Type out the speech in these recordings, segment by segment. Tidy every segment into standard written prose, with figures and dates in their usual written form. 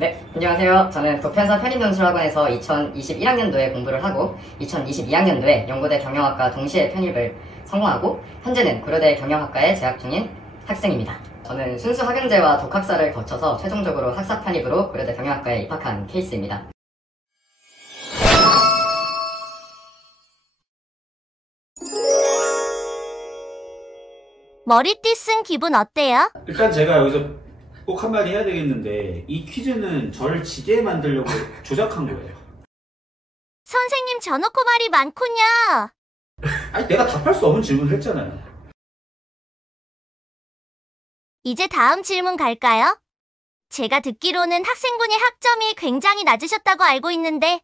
네, 안녕하세요. 저는 도편사 편입논술학원에서 2021학년도에 공부를 하고 2022학년도에 연고대 경영학과 동시에 편입을 성공하고 현재는 고려대 경영학과에 재학 중인 학생입니다. 저는 순수 학연제와 독학사를 거쳐서 최종적으로 학사 편입으로 고려대 경영학과에 입학한 케이스입니다. 머리띠 쓴 기분 어때요? 일단 제가 여기서 꼭 한마디 해야 되겠는데 이 퀴즈는 저를 지게 만들려고 조작한 거예요. 선생님 저놓고 말이 많군요. 아니 내가 답할 수 없는 질문을 했잖아요. 이제 다음 질문 갈까요? 제가 듣기로는 학생분의 학점이 굉장히 낮으셨다고 알고 있는데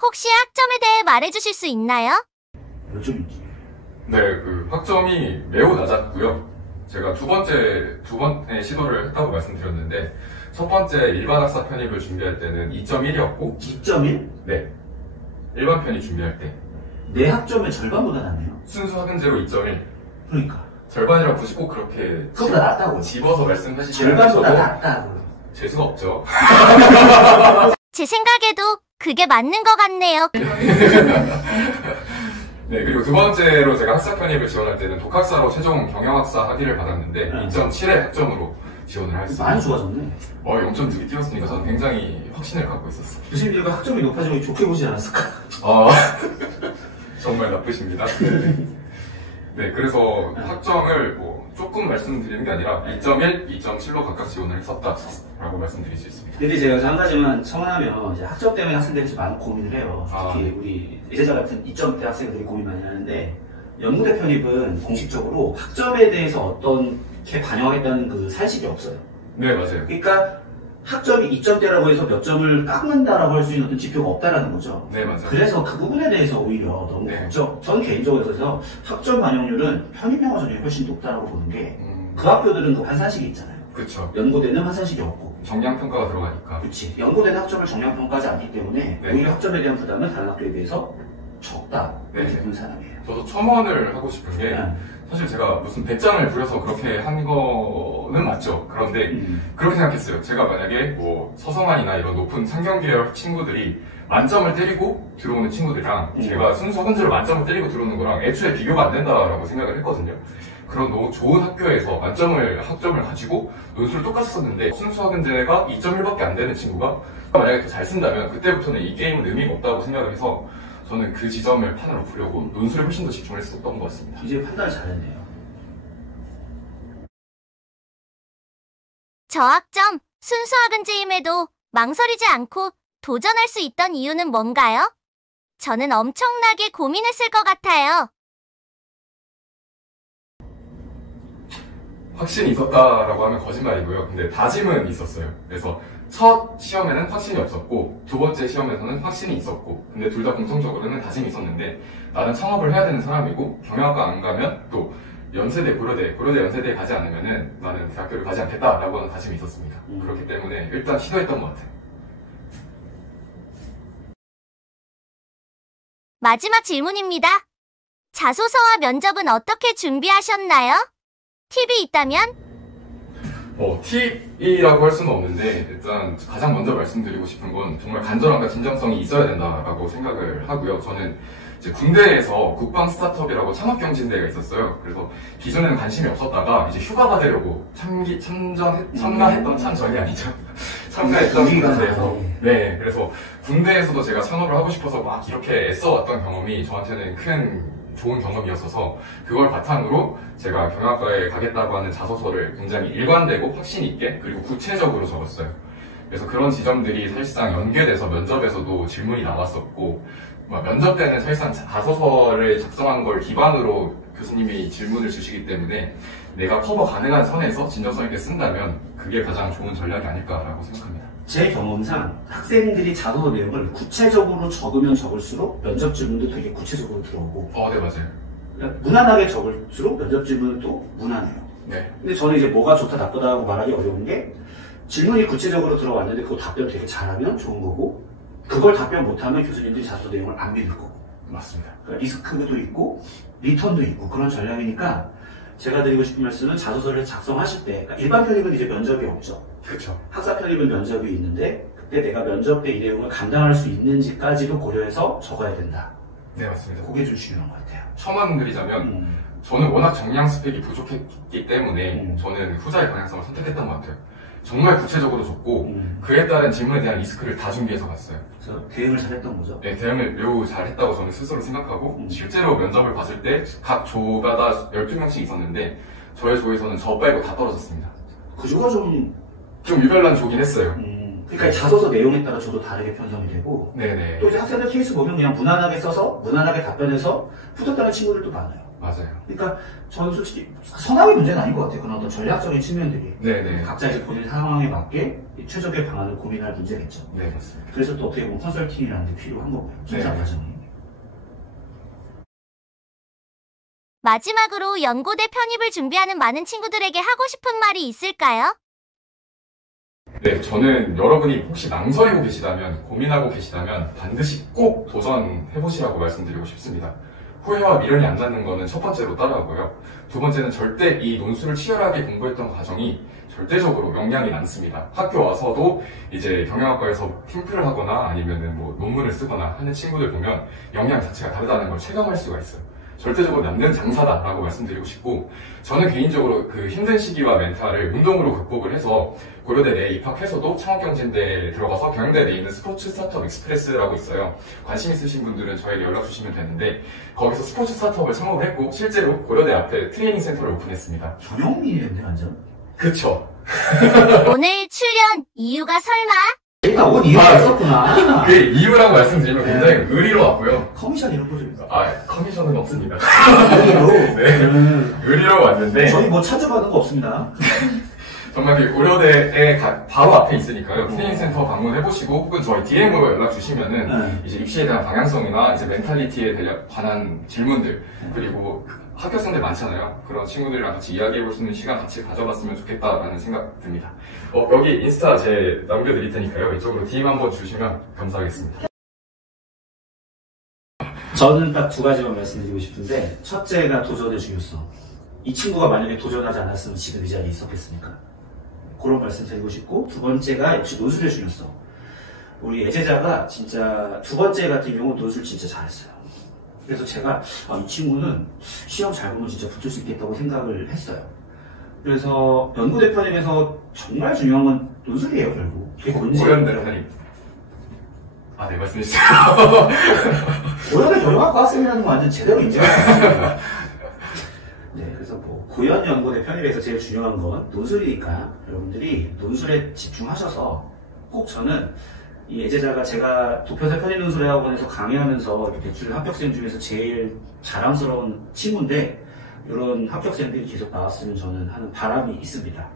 혹시 학점에 대해 말해주실 수 있나요? 몇 점인지? 네, 학점이 매우 낮았고요. 제가 두 번의 시도를 했다고 말씀드렸는데 첫 번째 일반 학사 편입을 준비할 때는 2.1이었고 2.1? 네, 일반 편입 준비할 때 내 학점의 절반보다 낮네요. 순수 학연제로 2.1 그러니까 절반이라고 굳이 꼭 그렇게 그거보다 낫다고. 집어서 말씀하시지 절반보다 않으셔도 낫다고. 재수가 없죠. 제 생각에도 그게 맞는 것 같네요. 네, 그리고 두 번째로 제가 학사 편입을 지원할 때는 독학사로 최종 경영학사 학위를 받았는데 2.7의 학점으로 지원을 했습니다. 많이 좋아졌네. 0.2개 뛰었으니까 저는 굉장히 확신을 갖고 있었어요. 교수님들과 학점이 높아지면 좋게 보지 않았을까? 정말 나쁘십니다. 네, 그래서 학점을 조금 말씀드리는 게 아니라 2.1, 2.7로 각각 지원을 했었다라고 말씀드릴 수 있습니다. 근데 제가 여기서 한 가지만 첨언하면 이제 학점 때문에 학생들이 좀 많은 고민을 해요. 특히 우리 예제자 같은 2점대 학생들이 고민 많이 하는데 연구대 편입은 공식적으로 학점에 대해서 어떻게 반영하겠다는 그 사실이 없어요. 네, 맞아요. 그러니까 학점이 2점대라고 해서 몇 점을 깎는다라고 할 수 있는 어떤 지표가 없다라는 거죠. 네, 맞아요. 그래서 그 부분에 대해서 오히려 너무 걱정. 저는 개인적으로 해서 학점 반영률은 편입영어 전형이 훨씬 높다라고 보는 게 그 학교들은 그 환산식이 있잖아요. 그렇죠. 연고대는 환산식이 없고. 정량평가가 들어가니까. 그렇지. 연고대는 학점을 정량평가하지 않기 때문에 오히려 학점에 대한 부담은 다른 학교에 비해서 적다. 이렇게 보는 사람이에요. 저도 첨언을 하고 싶은 게 사실 제가 무슨 배짱을 부려서 그렇게 한 거는 맞죠. 그런데 그렇게 생각했어요. 제가 만약에 서성환이나 이런 높은 상경계열 친구들이 만점을 때리고 들어오는 친구들이랑 제가 순수 학연제로 만점을 때리고 들어오는 거랑 애초에 비교가 안 된다라고 생각을 했거든요. 그런 너무 좋은 학교에서 학점을 가지고 논술을 똑같이 썼는데 순수 학연제가 2.1밖에 안 되는 친구가 만약에 더 잘 쓴다면 그때부터는 이 게임은 의미가 없다고 생각을 해서 저는 그 지점을 판으로 보려고 논술에 훨씬 더 집중을 했었던 것 같습니다. 이제 판단을 잘했네요. 저 학점 순수 학연제임에도 망설이지 않고 도전할 수 있던 이유는 뭔가요? 저는 엄청나게 고민했을 것 같아요. 확신이 있었다라고 하면 거짓말이고요. 근데 다짐은 있었어요. 그래서 첫 시험에는 확신이 없었고 두 번째 시험에서는 확신이 있었고 근데 둘 다 공통적으로는 다짐이 있었는데 나는 창업을 해야 되는 사람이고 경영학과 안 가면 또 연세대, 고려대 연세대에 가지 않으면은 나는 대학교를 가지 않겠다라고 하는 다짐이 있었습니다. 그렇기 때문에 일단 시도했던 것 같아요. 마지막 질문입니다. 자소서와 면접은 어떻게 준비하셨나요? 팁이 있다면? 팁이라고 할 수는 없는데 일단 가장 먼저 말씀드리고 싶은 건 정말 간절함과 진정성이 있어야 된다라고 생각을 하고요. 저는 이제 군대에서 국방 스타트업이라고 창업경진대회가 있었어요. 그래서 기존에는 관심이 없었다가 이제 휴가가 되려고 참가했던 참전이 아니죠. 참가했던 군대에서 네, 그래서 군대에서도 제가 창업을 하고 싶어서 막 이렇게 애써왔던 경험이 저한테는 큰 좋은 경험이었어서 그걸 바탕으로 제가 경영학과에 가겠다고 하는 자소서를 굉장히 일관되고 확신 있게 그리고 구체적으로 적었어요. 그래서 그런 지점들이 사실상 연계돼서 면접에서도 질문이 나왔었고 면접 때는 사실상 자소서를 작성한 걸 기반으로 교수님이 질문을 주시기 때문에 내가 커버 가능한 선에서 진정성 있게 쓴다면 그게 가장 좋은 전략이 아닐까라고 생각합니다. 제 경험상 학생들이 자소서 내용을 구체적으로 적으면 적을수록 면접 질문도 되게 구체적으로 들어오고 네, 맞아요. 무난하게 적을수록 면접 질문은 또 무난해요. 네. 근데 저는 이제 뭐가 좋다 나쁘다고 말하기 어려운 게 질문이 구체적으로 들어왔는데 그거 답변 되게 잘하면 좋은 거고 그걸 답변 못하면 교수님들이 자소서 내용을 안 믿을 거고 맞습니다. 그러니까 리스크도 있고 리턴도 있고 그런 전략이니까 제가 드리고 싶은 말씀은 자소서를 작성하실 때, 그러니까 일반 편입은 이제 면접이 없죠. 그렇죠. 학사 편입은 면접이 있는데, 그때 내가 면접 때 이 내용을 감당할 수 있는지까지도 고려해서 적어야 된다. 네, 맞습니다. 그게 좀 중요한 것 같아요. 첨언 드리자면 저는 워낙 정량 스펙이 부족했기 때문에 저는 후자의 방향성을 선택했던 것 같아요. 정말 구체적으로 줬고 그에 따른 질문에 대한 리스크를 다 준비해서 갔어요. 그래서 대응을 잘했던 거죠. 네, 대응을 매우 잘했다고 저는 스스로 생각하고 실제로 면접을 봤을 때 각 조마다 12명씩 있었는데 저의 조에서는 저 빼고 다 떨어졌습니다. 그 조가 좀 유별난 조긴 했어요. 그러니까 자소서 내용에 따라 저도 다르게 편성이 되고 네네. 또 이제 학생들 케이스 보면 그냥 무난하게 써서 무난하게 답변해서 붙었다는 친구들도 많아요. 맞아요. 그러니까 저는 솔직히 선악의 문제는 아닌 것 같아요. 그런 어떤 전략적인 측면들이 네네. 각자 이제 본인 상황에 맞게 최적의 방안을 고민할 문제겠죠. 네, 맞습니다. 그래서 또 어떻게 보면 컨설팅이라는 게 필요한 거고요. 심사 네. 과정이. 마지막으로 연고대 편입을 준비하는 많은 친구들에게 하고 싶은 말이 있을까요? 네, 저는 여러분이 혹시 망설이고 계시다면, 고민하고 계시다면 반드시 꼭 도전해보시라고 말씀드리고 싶습니다. 후회와 미련이 안 남는 거는 첫 번째로 따라하고요. 두 번째는 절대 이 논술을 치열하게 공부했던 과정이 절대적으로 영향이 남습니다. 학교 와서도 이제 경영학과에서 팀플을 하거나 아니면은 뭐 논문을 쓰거나 하는 친구들 보면 영향 자체가 다르다는 걸 체감할 수가 있어요. 절대적으로 남는 장사다라고 말씀드리고 싶고, 저는 개인적으로 그 힘든 시기와 멘탈을 운동으로 극복을 해서 고려대 내에 입학해서도 창업경진대에 들어가서 경영대 내에 있는 스포츠 스타트업 익스프레스라고 있어요. 관심 있으신 분들은 저에게 연락 주시면 되는데, 거기서 스포츠 스타트업을 창업을 했고 실제로 고려대 앞에 트레이닝 센터를 오픈했습니다. 전형미인이었네 완전. 그쵸. 오늘 출연 이유가 설마? 일단 온 이유가 있었구나. 그 이유라고 말씀드리면 굉장히 의리로 왔고요. 커미션 이런 거 좀. 커미션은 없습니다. 의리로. 네. 의리로 왔는데 저희 뭐 찾아받은 거 없습니다. 정말 그 고려대에 바로 앞에 있으니까요. 트레이닝 센터 방문해보시고 혹은 저희 DM으로 연락 주시면은 이제 입시에 대한 방향성이나 이제 멘탈리티에 관한 질문들 그리고 합격생들 많잖아요. 그런 친구들이랑 같이 이야기해볼 수 있는 시간 같이 가져봤으면 좋겠다라는 생각 듭니다. 여기 인스타 제 남겨드릴 테니까요. 이쪽으로 DM 한번 주시면 감사하겠습니다. 저는 딱 두 가지만 말씀드리고 싶은데, 첫째가 도전의 중요성. 이 친구가 만약에 도전하지 않았으면 지금 이 자리에 있었겠습니까? 그런 말씀 드리고 싶고, 두 번째가 역시 논술의 중요성. 우리 예제자가 진짜 두 번째 같은 경우는 논술 진짜 잘했어요. 그래서 제가 이 친구는 시험 잘 보면 진짜 붙을 수 있겠다고 생각을 했어요. 그래서 연구대 편입에서 정말 중요한 건 논술이에요, 결국. 그게 고려대 편입. 네, 말씀해주세요. 고려대 경영학과 학생이라는 건 완전 제대로 인정합니다. 네, 그래서 뭐 고연 연구대 편입에서 제일 중요한 건 논술이니까 여러분들이 논술에 집중하셔서, 꼭 저는 이 예제자가 제가 도표사 편입 논술의 학원에서 강의하면서 이렇게 줄 합격생 중에서 제일 자랑스러운 친구인데, 이런 합격생들이 계속 나왔으면 저는 하는 바람이 있습니다.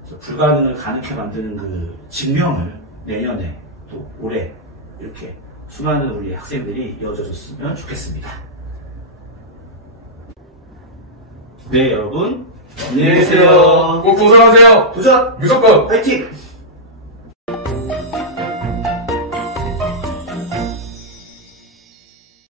그래서 불가능을 가능케 만드는 그 증명을 내년에 또 올해 이렇게 수많은 우리 학생들이 이어져줬으면 좋겠습니다. 네, 여러분. 안녕히 계세요. 꼭 도전하세요. 도전! 무조건! 화이팅!